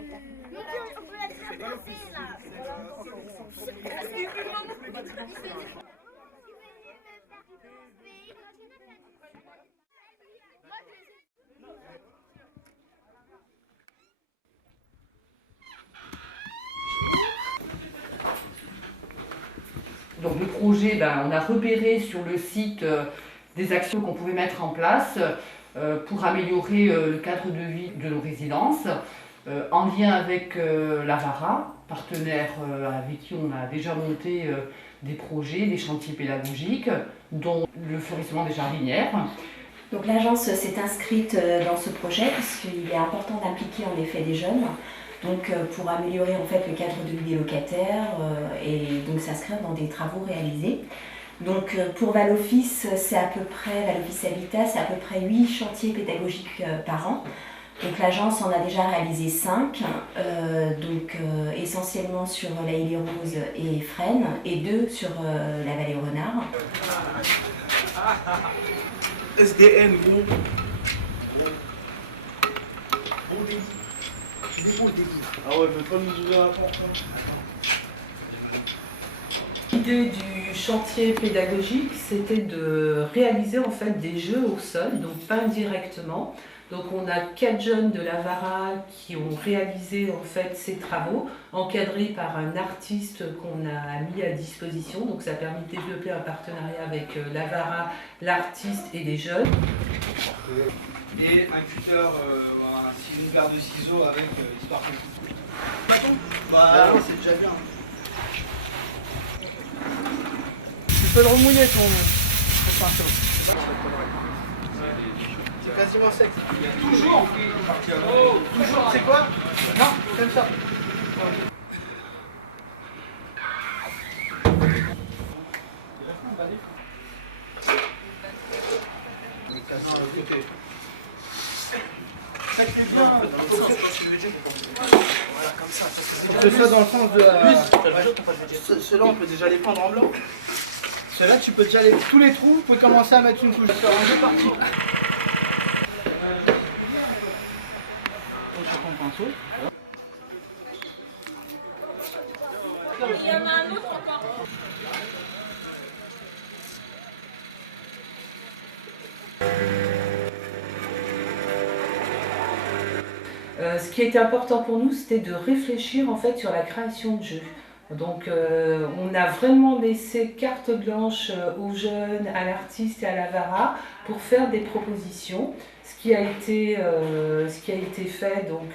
On peut la traverser là. Donc le projet, on a repéré sur le site des actions qu'on pouvait mettre en place pour améliorer le cadre de vie de nos résidences, en lien avec l'Avara, partenaire avec qui on a déjà monté des projets, des chantiers pédagogiques, dont le fleurissement des jardinières. Donc l'agence s'est inscrite dans ce projet puisqu'il est important d'impliquer en effet des jeunes. Donc pour améliorer en fait le cadre de vie des locataires et donc s'inscrire dans des travaux réalisés. Donc pour Valoffice, c'est à peu près, Valoffice Habitat, c'est à peu près 8 chantiers pédagogiques par an. Donc l'agence en a déjà réalisé 5, essentiellement sur la Île-et-Rose et Fresnes, et 2 sur la vallée Renard. SDN, gros. Ah ouais, mais pas nous ouvrir la porte. L'idée du chantier pédagogique, c'était de réaliser en fait des jeux au sol, donc pas directement. Donc on a 4 jeunes de l'Avara qui ont réalisé en fait ces travaux, encadrés par un artiste qu'on a mis à disposition. Donc ça a permis de développer un partenariat avec l'Avara, l'artiste et les jeunes. Et un cutter, une paire de ciseaux avec histoire que... Bah non, c'est déjà bien. Tu peux le remouiller ton pinceau. C'est quasiment sec. Toujours. Toujours. C'est quoi? Non, comme ça. Voilà, comme ça. C'est ça dans le sens de la... Ceux-là, on peut déjà les prendre en blanc. Ceux-là, tu peux déjà les... Tous les trous, vous pouvez commencer à mettre une couche. Faire en 2 parties. Sur ton pinceau. Il y en a un autre encore. Ce qui était important pour nous, c'était de réfléchir en fait sur la création de jeux. Donc on a vraiment laissé carte blanche aux jeunes, à l'artiste et à l'Avara pour faire des propositions. Ce qui a été fait donc,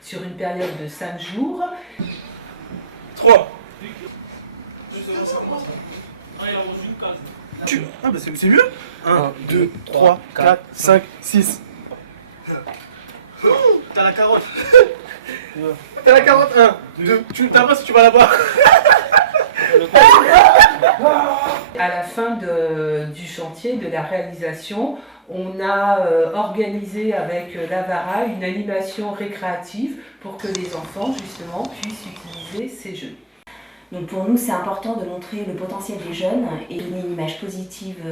sur une période de 5 jours. 3. Ah bah c'est mieux. 1, 2, 3, 4, 5, 6. T'as la carotte. T'as la carotte. 1, 2. Tu t'as si tu vas là-bas. À la fin du chantier, de la réalisation, on a organisé avec l'Avara une animation récréative pour que les enfants justement puissent utiliser ces jeux. Donc pour nous, c'est important de montrer le potentiel des jeunes et donner une image positive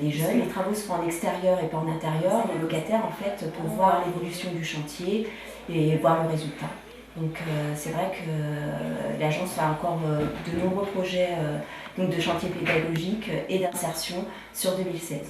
des jeunes. Les travaux se font en extérieur et pas en intérieur. Les locataires en fait peuvent voir l'évolution du chantier et voir le résultat. Donc c'est vrai que l'agence a encore de nombreux projets de chantiers pédagogiques et d'insertion sur 2016.